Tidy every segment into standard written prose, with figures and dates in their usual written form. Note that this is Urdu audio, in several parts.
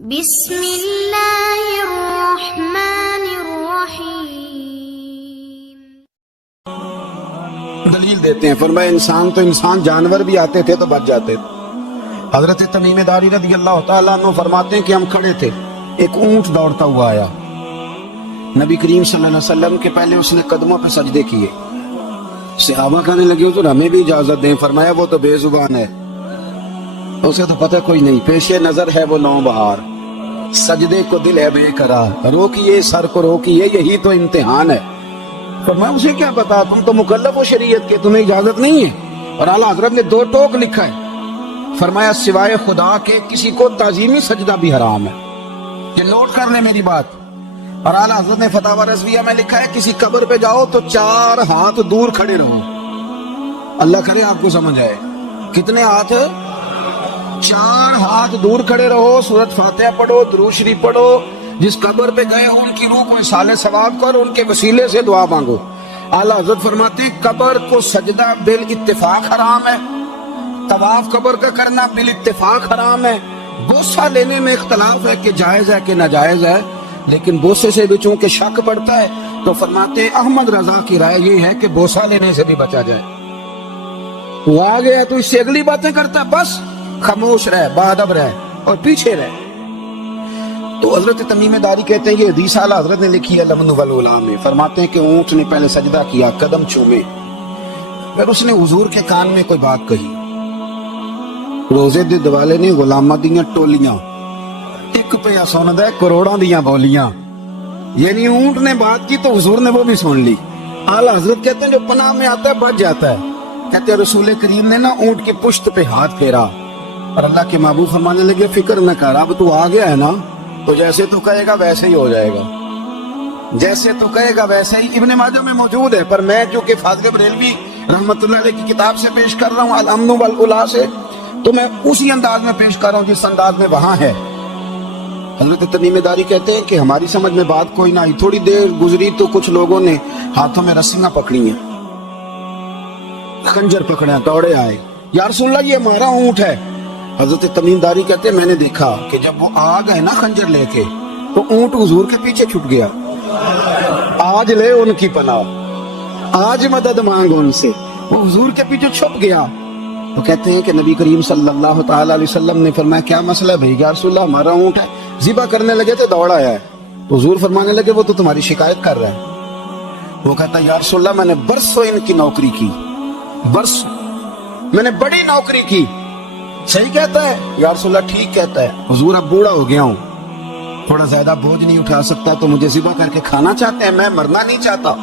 بسم اللہ الرحمن الرحیم۔ دلیل دیتے ہیں، فرمایا انسان تو انسان، جانور بھی آتے تھے تو بچ جاتے تھے۔ حضرت تمیم داری رضی اللہ تعالیٰ عنہ فرماتے ہیں کہ ہم کھڑے تھے، ایک اونٹ دوڑتا ہوا آیا، نبی کریم صلی اللہ علیہ وسلم کے پہلے اس نے قدموں پہ سجدے کیے، صحابہ کہنے لگے حضور ہمیں بھی اجازت دیں، فرمایا وہ تو بے زبان ہے، اسے تو پتہ کوئی نہیں، پیش نظر ہے وہ نو بہار، سجدے کو دل ہے بے قرار، روکیے سر کو روکیے، یہی تو امتحان ہے۔ فرمایا اسے کیا پتا، تم تو مکلف ہو شریعت کے، تمہیں اجازت نہیں ہے۔ اور اعلیٰ حضرت نے 2 ٹوک لکھا ہے، فرمایا سوائے خدا کے کسی کو تعظیمی سجدہ بھی حرام ہے، یہ نوٹ کر لیں میری بات۔ اور اعلیٰ حضرت نے فتاوی رضویہ میں لکھا ہے کسی قبر پہ جاؤ تو 4 ہاتھ دور کھڑے رہو، اللہ کرے آپ کو سمجھ آئے، کتنے ہاتھ؟ 4 ہاتھ دور کھڑے رہو، سورۃ فاتحہ پڑھو، درود شریف پڑھو، جس قبر پہ گئے ہو ان کی روح کو اصالِ ثواب کرو، ان کے وسیلے سے دعا مانگو۔ اعلیٰ حضرت فرماتے ہیں قبر کو سجدہ بالاتفاق حرام ہے، طواف قبر کا کرنا بالاتفاق حرام ہے، بوسہ لینے میں اختلاف ہے کہ جائز ہے کہ ناجائز ہے، لیکن بوسے سے بھی چونکہ شک پڑتا ہے تو فرماتے ہیں احمد رضا کی رائے یہ ہے کہ بوسہ لینے سے بھی بچا جائے۔ وہ آ گیا تو اس سے اگلی باتیں کرتا ہے، بس خاموش رہ، باادب رہ اور پیچھے رہ۔ تو حضرت تمیم داری کہتے ہیں یہ حدیث اعلیٰ حضرت نے لکھی ہے لمن والعلا میں، فرماتے ہیں کہ اونٹ نے پہلے سجدہ کیا، قدم چومے، پھر اس نے حضور کے کان میں کوئی بات کہی، روزے دے دوالے نے غلامہ دیاں ٹولیاں، ایک پہ سن دے کروڑوں دیاں بولیاں، یعنی اونٹ نے بات کی تو حضور نے وہ بھی سن لی۔ اعلیٰ حضرت کہتے ہیں جو پناہ میں آتا ہے بچ جاتا ہے، کہتے ہیں رسول کریم نے نا اونٹ کی پشت پہ ہاتھ پھیرا اور اللہ کے محبوب فرمانے لگے فکر نہ کر، اب تو آ گیا ہے نا، تو جیسے تو کہے گا ویسے ہی ہو جائے گا، جیسے تو کہے گا ویسے ہی۔ ابن ماجہ میں موجود ہے، پر میں جو کہ فاضل بریلوی رحمت اللہ علیہ کی کتاب سے پیش کر رہا ہوں الامن والعلا سے، تو میں اسی انداز میں پیش کر رہا ہوں جس انداز میں وہاں ہے۔ حضرت تمیم داری کہتے ہیں کہ ہماری سمجھ میں بات کوئی نہ آئی، تھوڑی دیر گزری تو کچھ لوگوں نے ہاتھوں میں رسیاں پکڑی ہیں، خنجر پکڑے ہیں، دوڑے آئے، یا رسول اللہ یہ ہمارا اونٹ ہے۔ حضرت تمیم داری کہتے ہیں میں نے دیکھا کہ جب وہ آ گئے نا خنجر لے کے تو اونٹ حضور کے پیچھے چھپ گیا، آج لے ان کی پناہ، آج مدد مانگ ان سے، وہ حضور کے پیچھے چھپ گیا۔ تو کہتے ہیں کہ نبی کریم صلی اللہ تعالی علیہ وسلم نے فرمایا کیا مسئلہ ہے بھائی؟ یا رسول اللہ ہمارا اونٹ ہے، ذبح کرنے لگے تھے دوڑ آیا ہے، تو حضور فرمانے لگے وہ تو تمہاری شکایت کر رہا ہے۔ وہ کہتا ہے یا رسول اللہ میں نے برسوں ان کی نوکری کی، برسوں میں نے بڑی نوکری کی، صحیح کہتا ہے یا رسول اللہ؟ ٹھیک کہتا ہے حضور، اب بوڑھا ہو گیا ہوں، تھوڑا زیادہ بوجھ نہیں اٹھا سکتا، تو مجھے ذبح کر کے کھانا چاہتے ہیں، میں مرنا نہیں چاہتا۔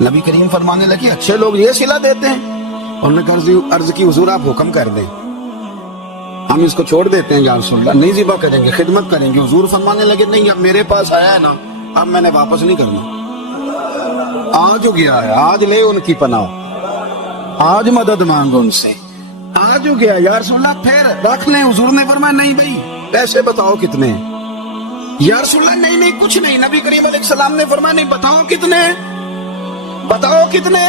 نبی کریم فرمانے لگے اچھے لوگ یہ صلہ دیتے ہیں، انہوں نے عرض کی حضور آپ حکم کر دیں، ہم اس کو چھوڑ دیتے ہیں یا رسول اللہ، نہیں ذبح کریں گے، خدمت کریں گے۔ حضور فرمانے لگے نہیں، اب میرے پاس آیا ہے نا، اب میں نے واپس نہیں کرنا، آج ہو گیا ہے، آج لے ان کی پناہ، آج مدد مانگو ان سے، آج ہو گیا یا رسول اللہ پھر رکھ لیں۔ حضور نے فرمایا نہیں بھائی پیسے بتاؤ کتنے؟ یا رسول اللہ نہیں نہیں کچھ نہیں۔ نبی کریم علیہ السلام نے فرمایا نہیں، بتاؤ کتنے، بتاؤ کتنے؟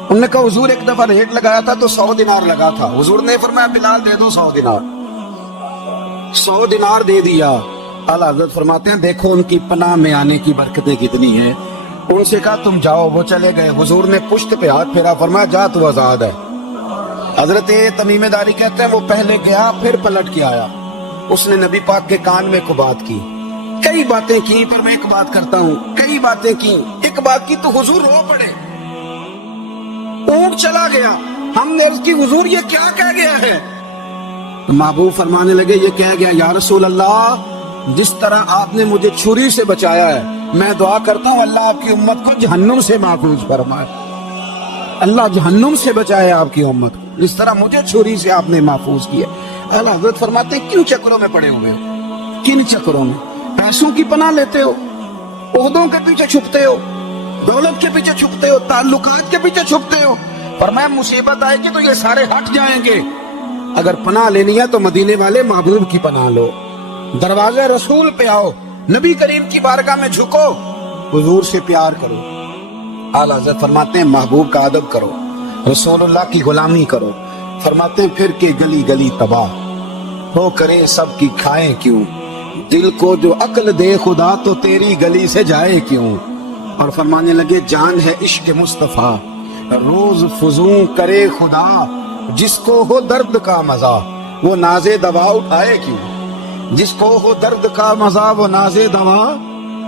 انہوں نے کہا حضور ایک دفعہ ریٹ لگایا تھا تو 100 دینار لگا تھا، حضور نے فرمایا بلال دے دو 100 دینار، 100 دینار دے دیا۔ اعلیٰ حضرت فرماتے ہیں دیکھو ان کی پناہ میں آنے کی برکتیں کتنی ہیں۔ ان سے کہا تم جاؤ، وہ چلے گئے، حضور نے پشت پہ ہاتھ پھیرا، فرمایا جا تو آزاد ہے۔ حضرت تمیم داری کہتے ہیں وہ پہلے گیا پھر پلٹ کے آیا، اس نے نبی پاک کے کان میں کو بات کی، کئی باتیں کی، پر میں ایک بات کرتا ہوں، کئی باتیں کی، ایک بات کی تو حضور رو پڑے، اونٹ چلا گیا، ہم نے عرض کی حضور یہ کیا کہہ گیا ہے؟ محبوب فرمانے لگے یہ کہہ گیا یا رسول اللہ جس طرح آپ نے مجھے چھری سے بچایا ہے، میں دعا کرتا ہوں اللہ آپ کی امت کو جہنم سے محفوظ فرمائے، اللہ جہنم سے بچائے آپ کی امت کو، جس طرح مجھے چھری سے آپ نے محفوظ کیا۔ اعلیٰ حضرت فرماتے ہیں کن چکروں میں پڑے ہوئے ہو، کن چکروں میں؟ پیسوں کی پناہ لیتے ہو، عہدوں کے پیچھے چھپتے ہو، دولت کے پیچھے چھپتے ہو، تعلقات کے پیچھے چھپتے ہو، فرمایا مصیبت آئے گی تو یہ سارے ہٹ جائیں گے۔ اگر پناہ لینی ہے تو مدینے والے محبوب کی پناہ لو، دروازے رسول پہ آؤ، نبی کریم کی بارگاہ میں جھکو، حضور سے پیار کرو۔ اعلیٰ حضرت فرماتے ہیں محبوب کا ادب کرو، رسول اللہ کی غلامی کرو، فرماتے ہیں پھر کے گلی گلی تباہ، ہو کرے سب کی کھائیں کیوں، دل کو جو عقل دے خدا تو تیری گلی سے جائے کیوں۔ اور فرمانے لگے جان ہے عشق مصطفیٰ، روز فزوں کرے خدا، جس کو ہو درد کا مزہ وہ ناز دوا اٹھائے کیوں، جس کو ہو درد کا مزہ وہ ناز دوا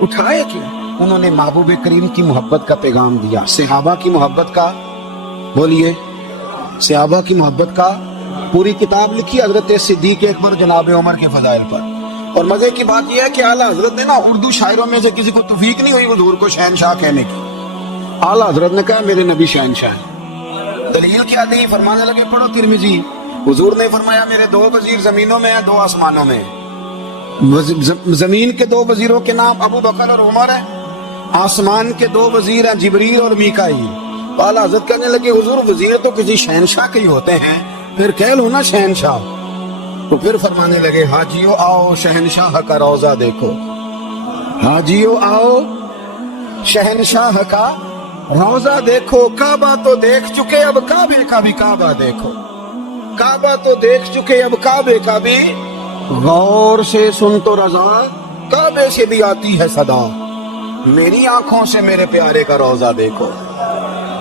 اٹھائے کیوں۔ انہوں نے محبوب کریم کی محبت کا پیغام دیا، صحابہ کی محبت کا، بولیے صحابہ کی محبت کا پوری کتاب لکھی حضرت صدیق اکبر جناب عمر کے فضائل پر۔ اور مزے کی بات یہ ہے کہ اعلیٰ حضرت نے نا اردو شاعروں میں سے کسی کو توفیق نہیں ہوئی حضور کو شہنشاہ کہنے کی، اعلیٰ حضرت نے کہا میرے نبی شہنشاہ ہیں۔ دلیل کیا دی؟ فرمانے لگے پڑھو ترمذی، حضور نے فرمایا میرے 2 وزیر زمینوں میں ہیں 2 آسمانوں میں۔ زمین کے 2 وزیروں کے نام ابو بکر اور عمر ہیں، آسمان کے 2 وزیر ہیں جبریل اور میکائیل۔ اعلیٰ حضرت کہنے لگے حضور وزیر تو کسی شہنشاہ کے ہی ہوتے ہیں، پھر کہہ لو نا شہنشاہ۔ تو پھر فرمانے لگے حاجیو آؤ شہنشاہ کا روضہ دیکھو، حاجیو آؤ شہنشاہ کا روضہ دیکھو، کعبہ تو دیکھ چکے اب کعبے کا بھی کعبہ دیکھو، کعبہ تو دیکھ چکے اب کعبے کا بھی، غور سے سن تو رضا کعبے سے بھی آتی ہے صدا، میری آنکھوں سے میرے پیارے کا روضہ دیکھو۔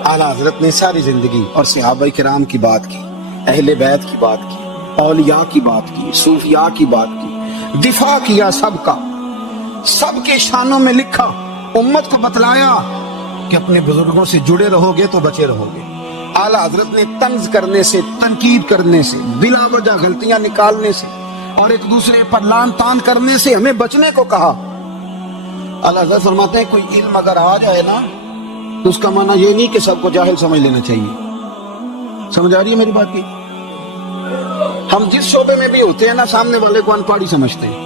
اعلیٰ حضرت نے ساری زندگی اور صحابہ کرام کی بات کی، اہل بیت کی بات کی، اولیاء کی بات کی، صوفیاء کی بات کی، دفاع کیا سب کا، سب کے شانوں میں لکھا، امت کو بتلایا کہ اپنے بزرگوں سے جڑے رہو گے تو بچے رہو گے۔ اعلیٰ حضرت نے طنز کرنے سے، تنقید کرنے سے، بلا وجہ غلطیاں نکالنے سے اور ایک دوسرے پر لان تان کرنے سے ہمیں بچنے کو کہا۔ اعلیٰ حضرت فرماتے ہیں کوئی علم اگر آ جائے نا تو اس کا معنی یہ نہیں کہ سب کو جاہل سمجھ لینا چاہیے۔ سمجھ آ رہی ہے میری بات کی؟ ہم جس شعبے میں بھی ہوتے ہیں نا سامنے والے کو ان پڑھ سمجھتے ہیں۔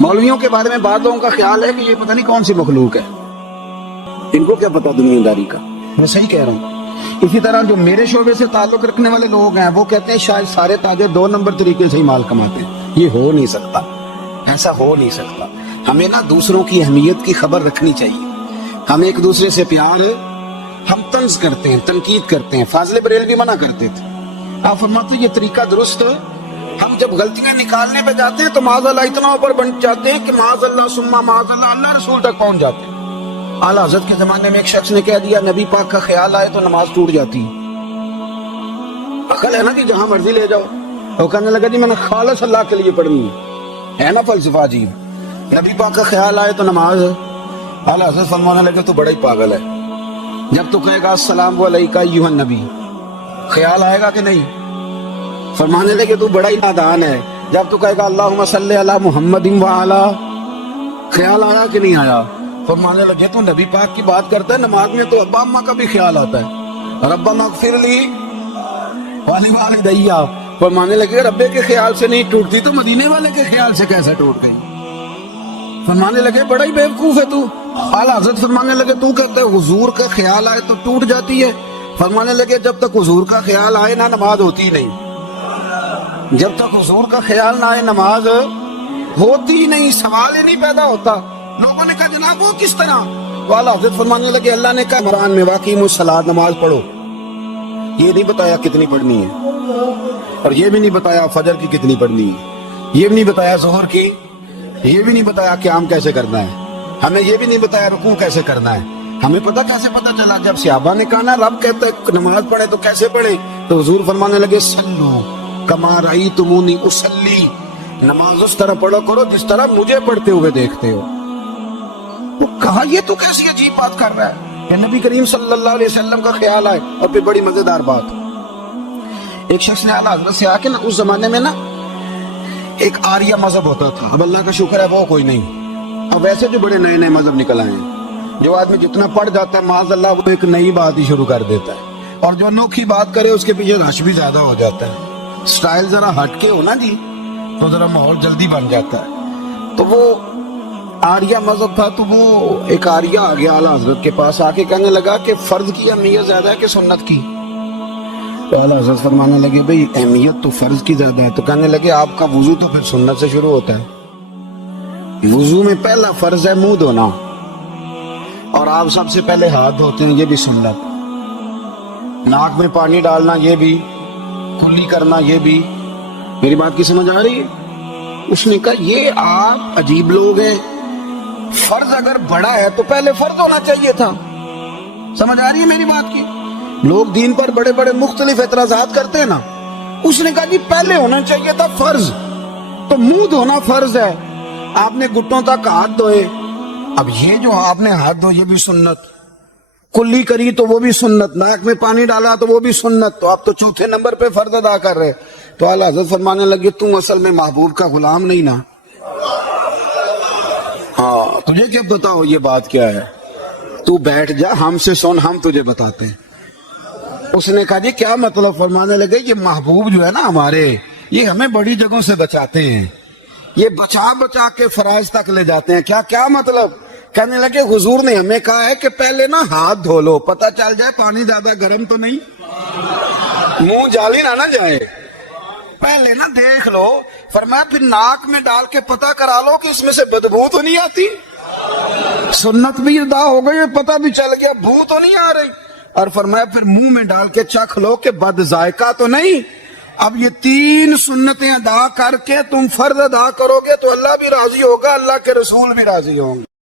مولویوں کے بارے میں بعض لوگوں کا خیال ہے کہ یہ پتہ نہیں کون سی مخلوق ہے، ان کو کیا پتا دنیا داری کا۔ میں صحیح کہہ رہا ہوں۔ اسی طرح جو میرے شعبے سے تعلق رکھنے والے لوگ ہیں وہ کہتے ہیں شاید سارے تاجر 2 نمبر طریقے سے ہی مال کماتے ہیں۔ یہ ہو نہیں سکتا، ایسا ہو نہیں سکتا۔ ہمیں نا دوسروں کی اہمیت کی خبر رکھنی چاہیے، ہم ایک دوسرے سے پیار ہے، ہم طنز کرتے ہیں، تنقید کرتے ہیں۔ فاضل بریلوی منع کرتے تھے، آپ فرماتے ہیں یہ طریقہ درست ہے۔ ہم جب غلطیاں نکالنے پہ جاتے ہیں تو معاذ اللہ اتنا اوپر بن جاتے ہیں کہ معاذ اللہ ثم معاذ اللہ اللہ رسول تک پہنچ جاتے ہیں۔ اعلیٰ حضرت کے زمانے میں ایک شخص نے کہہ دیا نبی پاک کا خیال آئے تو نماز ٹوٹ جاتی ہے۔ عقل ہے نا کہ جہاں مرضی لے جاؤ۔ وہ کہنے لگا جی میں نے خالص اللہ کے لیے پڑھنی ہے نا فلسفہ عجیب، نبی پاک کا خیال آئے تو نماز۔ اعلیٰ حضرت فرمانے لگے تو بڑا ہی پاگل ہے، جب تو کہے گا السلام علیکہ ایھا النبی خیال آئے گا کہ نہیں؟ فرمانے لگے تو بڑا ہی نادان ہے، جب تو کہے گا اللہم صلی علی محمد وعلی خیال آیا کہ نہیں آیا؟ فرمانے لگے تو نبی پاک کی بات کرتا ہے، نماز میں تو ابا اماں کا بھی خیال آتا ہے، ربنا اغفر لی ولوالدیّ۔ فرمانے لگے ربے کے خیال سے نہیں ٹوٹتی تو مدینے والے کے خیال سے کیسے ٹوٹ گئی؟ فرمانے لگے بڑا ہی بیوقوف ہے تو۔ اعلیٰ حضرت فرمانے لگے تو کہتا ہے حضور کا خیال آئے تو ٹوٹ جاتی ہے؟ فرمانے لگے جب تک حضور کا خیال آئے نہ نماز ہوتی نہیں، جب تک حضور کا خیال نہ آئے نماز ہوتی نہیں، سوال ہی نہیں پیدا ہوتا۔ لوگوں نے کہا جناب وہ کس طرح؟ تو اعلیٰ حضرت فرمانے لگے اللہ نے کہا قرآن میں واقعی الصلاۃ نماز پڑھو، یہ نہیں بتایا کتنی پڑھنی ہے، اور یہ بھی نہیں بتایا فجر کی کتنی پڑھنی ہے، یہ بھی نہیں بتایا ظہر کی، یہ بھی نہیں بتایا قیام کیسے کرنا ہے، ہمیں یہ بھی نہیں بتایا رکوع کیسے کرنا ہے۔ ہمیں پتہ کیسے پتہ چلا؟ جب صحابہ نے کہا نا رب کہتا ہے نماز پڑھے تو کیسے پڑھے، تو حضور فرمانے لگے سلو کما رأیتمونی اصلی، نماز اس طرح پڑھو کرو جس طرح مجھے پڑھتے ہوئے دیکھتے ہو۔ وہ کہا یہ تو کیسی عجیب بات کر رہا ہے کہ نبی کریم صلی اللہ علیہ وسلم کا خیال آئے۔ اور پھر بڑی مزیدار بات، ایک شخص نے اعلیٰ حضرت سے آ کے نا اس زمانے میں نا ایک آریہ مذہب ہوتا تھا، اب اللہ کا شکر ہے وہ کوئی نہیں، اب ویسے جو بڑے نئے نئے مذہب نکل آئے ہیں، جو آدمی جتنا پڑھ جاتا ہے معاذ اللہ وہ ایک نئی بات ہی شروع کر دیتا ہے، اور جو انوکھی بات کرے اس کے پیچھے رش بھی زیادہ ہو جاتا ہے۔ سٹائل ذرا ہٹ کے ہو نا جی تو ذرا ماحول جلدی بن جاتا ہے۔ تو وہ آریہ مذہب تھا، تو وہ ایک آریہ آ گیا اعلیٰ حضرت کے پاس، آ کے کہنے لگا کہ فرض کی اہمیت زیادہ ہے کہ سنت کی؟ تو اعلیٰ حضرت فرمانے لگے بھئی اہمیت تو فرض کی زیادہ ہے۔ تو کہنے لگے آپ کا وضو تو پھر سنت سے شروع ہوتا ہے، وضو میں پہلا فرض ہے منہ دھونا، اور آپ سب سے پہلے ہاتھ دھوتے ہیں، یہ بھی سنت، ناک میں پانی ڈالنا یہ بھی، کلی کرنا یہ بھی، میری بات کی سمجھ آ رہی ہے؟ اس نے کہا یہ آپ عجیب لوگ ہیں، فرض اگر بڑا ہے تو پہلے فرض ہونا چاہیے تھا. سمجھ آ رہی ہے میری بات کی؟ لوگ دین پر بڑے بڑے مختلف اعتراضات کرتے ہیں نا. اس نے کہا جی پہلے ہونا چاہیے تھا فرض. تو منہ دھونا فرض ہے، آپ نے گھٹنوں تک ہاتھ دھوئے. اب یہ جو آپ نے ہاتھ دھو یہ بھی سنت، کلی کری تو وہ بھی سنت، ناک میں پانی ڈالا تو وہ بھی سنت. تو آپ تو چوتھے نمبر پہ فرض ادا کر رہے. تو اعلیٰ حضرت فرمانے لگے تم اصل میں محبوب کا غلام نہیں نا. ہاں تجھے کیا پتا ہو یہ بات کیا ہے؟ تو بیٹھ جا، ہم سے سن، ہم تجھے بتاتے ہیں. اس نے کہا جی کیا مطلب؟ فرمانے لگے یہ محبوب جو ہے نا ہمارے، یہ ہمیں بڑی جگہوں سے بچاتے ہیں، یہ بچا بچا کے فرائض تک لے جاتے ہیں. کیا کیا مطلب؟ کہنے لگے حضور نے ہمیں کہا ہے کہ پہلے نا ہاتھ دھو لو، پتہ چل جائے پانی زیادہ گرم تو نہیں، منہ جالی نہ جائے، پہلے نا دیکھ لو. فرمایا پھر ناک میں ڈال کے پتہ کرا لو کہ اس میں سے بدبو تو نہیں آتی. سنت بھی ادا ہو گئی، پتہ بھی چل گیا بو تو نہیں آ رہی. اور فرمایا پھر منہ میں ڈال کے چکھ لو کہ بد ذائقہ تو نہیں. اب یہ 3 سنتیں ادا کر کے تم فرض ادا کرو گے تو اللہ بھی راضی ہوگا، اللہ کے رسول بھی راضی ہوں گے.